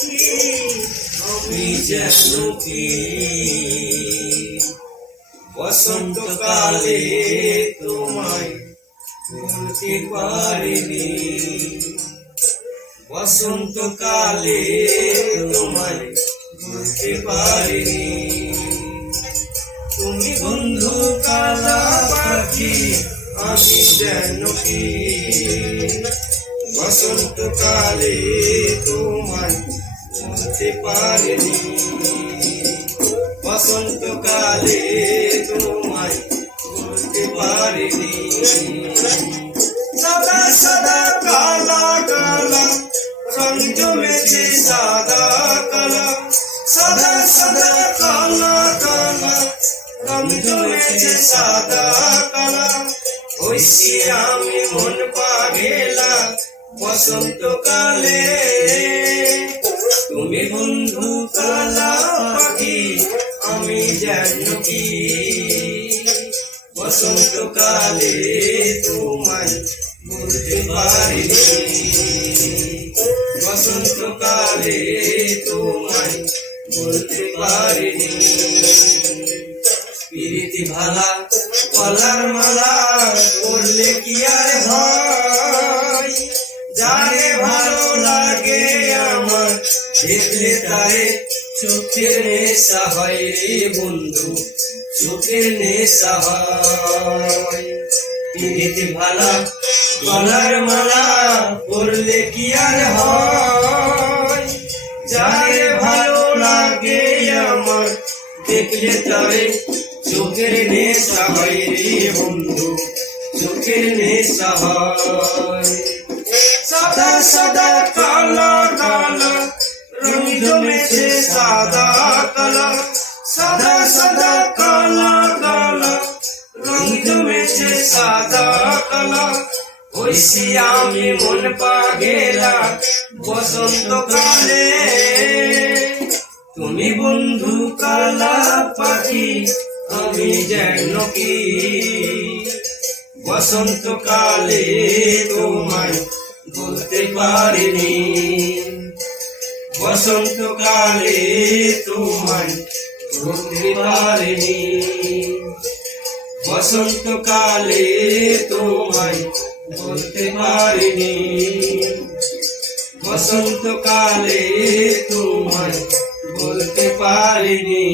পাখি আমি যেন কি বসন্তকালে তোমায় ভুলতে পারিনি, বসন্তকালে তোমায় ভুলতে পারিনি। তুমি বন্ধু কালা পাখি আমি যেন কি বসন্তকালে তোমায় ভুলতে পারিনি, বসন্তকালে তোমায় ভুলতে পারিনি। সাদা সাদা কালা কালা রং জমেছে সাদা কালা, সাদা সাদা কালা কালা রং জমেছে সাদা কালা। হইছি আমি মন পাগেলা বসন্তকালে, তুমি বন্ধু কালা পাখি আমি যেন কি বসন্তকালে তোমায় ভুলতে পারিনি, বসন্তকালে তোমায় ভুলতে পারিনি। প্রীতি ভালা গলার মালা পরলে কি আর হয়, যারে ভালো লাগে আমার দেখলে তারে চোখের নেশা হয় রে বন্ধু, চোখের নেশা হয়। প্রীতি ভালা গলার মালা পরলে কি আর হয়, যারে ভালো লাগে আমার দেখলে তারে চোখের নেশা হয় রে বন্ধু, চোখের নেশা হয়। সাদা সাদা কালা কালা রং জমেছে সাদা কালা, সাদা সাদা কালা কালা রং জমেছে সাদা কালা। হইছি আমি মন পাগেলা বসন্তকালে, তুমি বন্ধু কালা পাখি আমি যেন কি বসন্তকালে তোমায় ভুলতে পারিনি, বসন্তকালে তোমায় ভুলতে পারিনি, বসন্তকালে তোমায় ভুলতে পারিনি, বসন্তকালে তোমায় ভুলতে পারিনি।